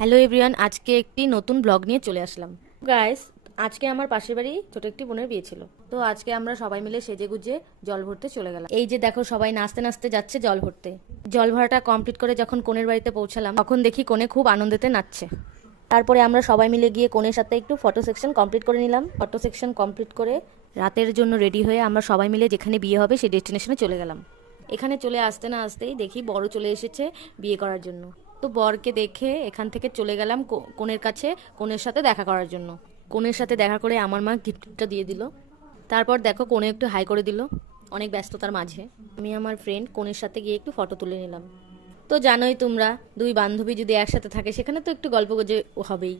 Hello everyone আজকে একটি নতুন ব্লগ নিয়ে চলে আসলাম। গাইস আজকে আমার পাশের বাড়ি ছোট একটি বোনের বিয়ে ছিল। তো আজকে আমরা সবাই মিলে সেজে গুজে জল ভরতে চলে গেলাম। এই যে দেখো, সবাই নাচতে নাচতে যাচ্ছে জল ভরতে। জল ভরাটা কমপ্লিট করে যখন কোনের বাড়িতে পৌঁছালাম, তখন দেখি কোনে খুব আনন্দেতে নাচছে। তারপরে আমরা সবাই মিলে গিয়ে কোনের সাথে একটু ফটো সেকশন কমপ্লিট করে নিলাম। ফটো সেকশন কমপ্লিট করে রাতের জন্য রেডি হয়ে আমরা সবাই মিলে যেখানে বিয়ে হবে সেই ডেস্টিনেশনে চলে গেলাম। এখানে চলে আসতে না আসতেই দেখি বড় চলে এসেছে বিয়ে করার জন্য। তো বরকে দেখে এখান থেকে চলে গেলাম কনের কাছে, কনের সাথে দেখা করার জন্য। কনের সাথে দেখা করে আমার মা গিফটটা দিয়ে দিল। তারপর দেখো কোনে একটু হাই করে দিল, অনেক ব্যস্ততার মাঝে। আমি আমার ফ্রেন্ড কনের সাথে গিয়ে একটু ফটো তুলে নিলাম। তো জানোই তোমরা, দুই বান্ধবী যদি একসাথে থাকে, সেখানে তো একটু গল্প হবেই।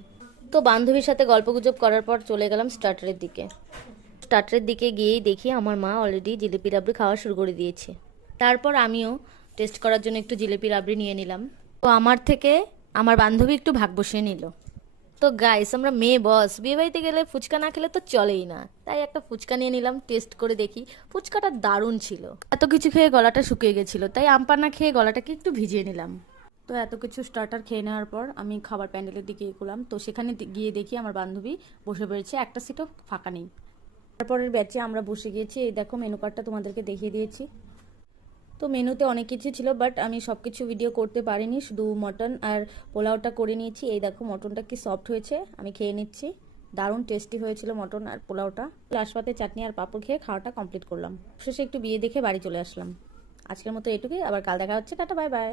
তো বান্ধবীর সাথে গল্প গুজব করার পর চলে গেলাম স্টার্টারের দিকে। স্টার্টারের দিকে গিয়েই দেখি আমার মা অলরেডি জিলিপি রাবড়ি খাওয়া শুরু করে দিয়েছে। তারপর আমিও টেস্ট করার জন্য একটু জিলিপি রাবড়ি নিয়ে নিলাম। তো আমার থেকে আমার বান্ধবী একটু ভাগ বসিয়ে নিল। তো গাইস আমরা মেয়ে বস বিয়ে বাড়িতে গেলে ফুচকা না খেলে তো চলেই না। তাই একটা ফুচকা নিয়ে নিলাম টেস্ট করে দেখি। ফুচকাটা দারুণ ছিল। এত কিছু খেয়ে গলাটা শুকিয়ে গেছিল, তাই আমপান্না খেয়ে গলাটাকে একটু ভিজিয়ে নিলাম। তো এত কিছু স্টার্টার খেয়ে নেওয়ার পর আমি খাবার প্যান্ডেলের দিকে এগোলাম। তো সেখানে গিয়ে দেখি আমার বান্ধবী বসে পড়েছে একটা সিটও ফাঁকা নেই। তারপরের ব্যাচে আমরা বসে গিয়েছি, এই দেখো মেনু কার্ডটা তোমাদেরকে দেখিয়ে দিয়েছি। তো মেনুতে অনেক কিছু ছিল বাট আমি সব কিছু ভিডিও করতে পারিনি, শুধু মটন আর পোলাওটা করে নিয়েছি। এই দেখো মটনটা কি সফট হয়েছে, আমি খেয়ে নিচ্ছি। দারুণ টেস্টি হয়েছিল মটন আর পোলাওটা। লাশপাতে পাতে চাটনি আর পাঁপড় খেয়ে খাওয়াটা কমপ্লিট করলাম। শেষে একটু বিয়ে দেখে বাড়ি চলে আসলাম। আজকের মতো এটুকুই, আবার কাল দেখা হচ্ছে, টাটা বাই বাই